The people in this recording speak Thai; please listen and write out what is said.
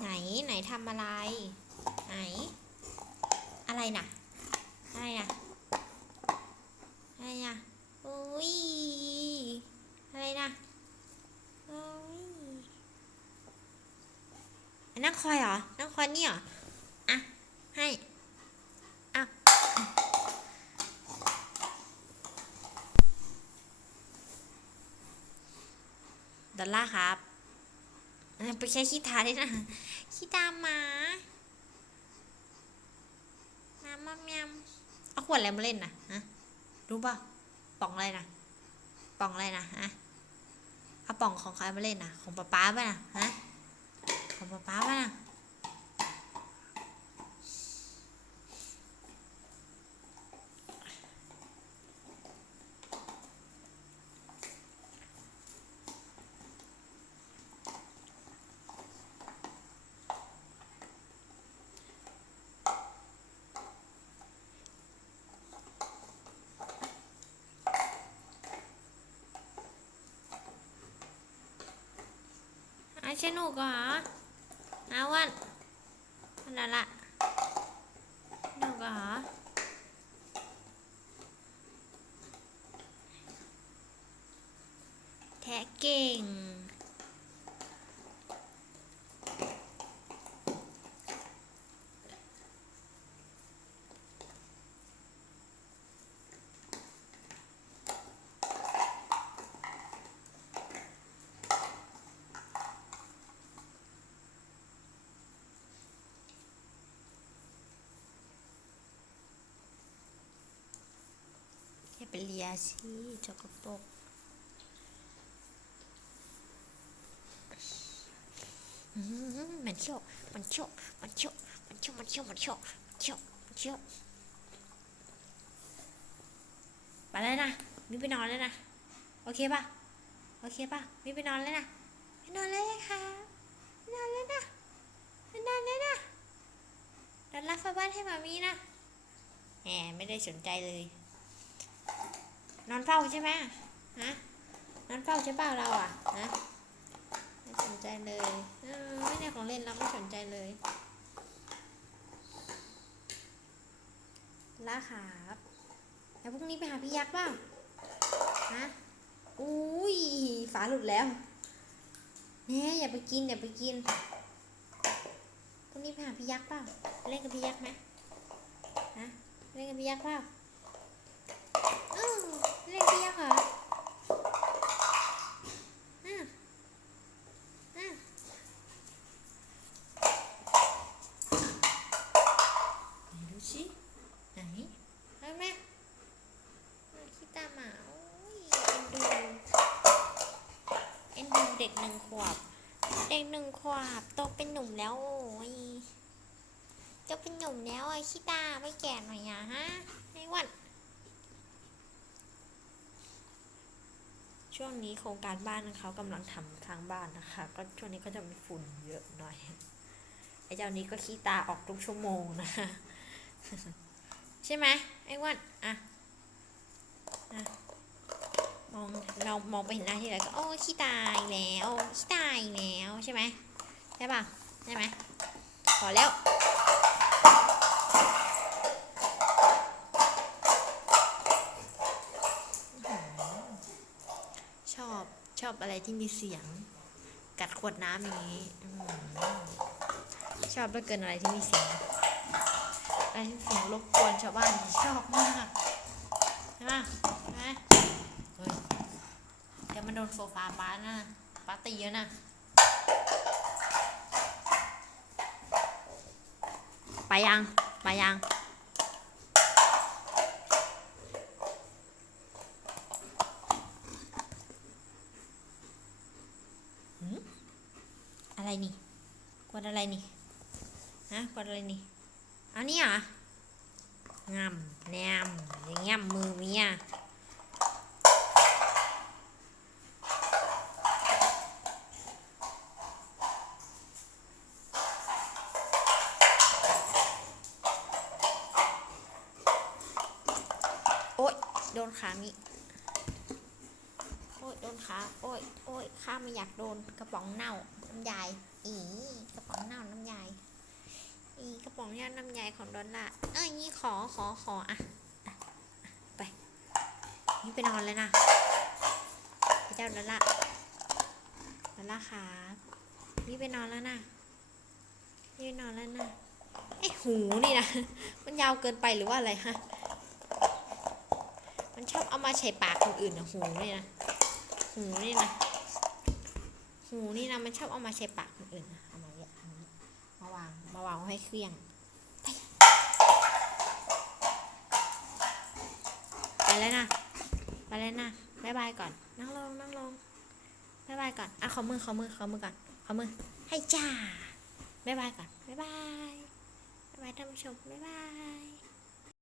ไหนไหนทำอะไร ไหน อะไรนะอะไรนะอะไรนะอุ้ยอะไรนะโอ้ยนั่งคอยเหรอนั่งคอยนี่เหรออะให้อะดอลล่าครับ ไปใช้ขี้ตาได้นะขี้ตาหมาน้ำมะแมมเอาขวดอะไรมาเล่นนะฮะรู้ป่ะป่องอะไรนะป่องอะไรนะฮะเอาป่องของใครมาเล่นนะของป๊าป๊าป่ะนะฮะของป๊าป๊าป่ะนะ ใช่หนูก็หรอนนะวันนั่นแหละหนูก่อแทะเก่ง ยาไปเลียสิจกกระปรกอืมมันเชี่ยวมันเชี่ยวมันเชี่ยวมันเชี่ยวมันเชี่ยวมันเชี่ยวมันเชี่ยวมันเชี่ยวไปเลยนะมิไปนอนเลยนะ โอเคป่ะ โอเคป่ะมิไปนอนเลยนะไปนอนเลยนะคะไปนอนเลยนะไปนอนเลยนะเดี๋ยวรับฟ้าบ้านให้มามีนะแหมไม่ได้สนใจเลย นอนเฝ้าใช่ไหมฮะนอนเฝ้าใช่เปล่าเราอะฮะไม่สนใจเลยเออไม่ได้ของเล่นเราไม่สนใจเลยล่าครับแล้วพรุ่งนี้ไปหาพี่ยักษ์เปล่าฮะอุ้ยฝาหลุดแล้วเนี่ยอย่าไปกินอย่าไปกินพรุ่งนี้ไปหาพี่ยักษ์เปล่าไปเล่นกับพี่ยักษ์ไหมฮะเล่นกับพี่ยักษ์เปล่าอ้าว เล่นเปียกเหรออะอะไหนดูสิไหนเห็นไหมอะขี้ตาหมาโอ้ยเอ็นดูเอ็นดูเด็กหนึ่งขวบ เด็กหนึ่งขวบโตเป็นหนุ่มแล้วโอ้ยโตเป็นหนุ่มแล้วไอ้ขี้ตาไม่แก่หน่อยอะฮะไอ้หวัน ช่วงนี้โครงการบ้านเขากำลังทำทางบ้านนะคะ ก็ช่วงนี้ก็จะมีฝุ่นเยอะหน่อยไอ้เจ้านี้ก็ขี้ตาออกทุกชั่วโมงนะคะใช่ไหมไอ้อ้วันอะอะมองเรามองไปเห็นหน้าที่ไรก็โอ้ขี้ตาอีกแล้วขี้ตาอีกแล้วใช่ไหมใช่ป่ะใช่ไหมพอแล้ว ชอบช อะไรที่มีเสียง กัดขวดน้ำอย่างนี้อชอบเหลือเกินอะไรที่มีเสียงอะไรที่เสียงรบกวนชาวบ้านชอบมากใช่ไหมใช่ไหมเฮ้ยแต่มันโดนโซฟาป้านะป้าตีเยอะนะไปยังไปยัง อะไรนี่กดอะไรนี่ ฮะกดอะไรนี่อันนี้เหรองำแนมอย่างเงี้ยมือเมียโอ๊ย โดนขามีโอ๊ย โดนขา โอ๊ย โอ๊ย ข้าไม่อยากโดนกระป๋องเน่า น้ำยายอีกระป๋องเน่าน้ของยอดน้ำใยของดอลล่าเอ้ยนี่ขอขอขออะอะไปนี่ไปนอนเลยนะพระเจ้าดอลล่าดอลล่าครับนี่ไปนอนแล้วนะนี่ไปนอนแล้วนะไอ้หูนี่นะมันยาวเกินไปหรือว่าอะไรฮะมันชอบเอามาใส่ปากคนอื่นนะหูนี่นะหูนี่นะ หูนี่นะมันชอบเอามาใส่ปากคนอื่นนะเอามาเยอะอันนี้มาวางมาวางให้เครื่องไปไปแล้วนะไปแล้วนะบายบายก่อน นั่งลงนั่งลงบายบายก่อนอะขอมือขอมือขอมือก่อนขอมือให้จ้าบายบายก่อนบายบายบายบายท่านผู้ชมบายบาย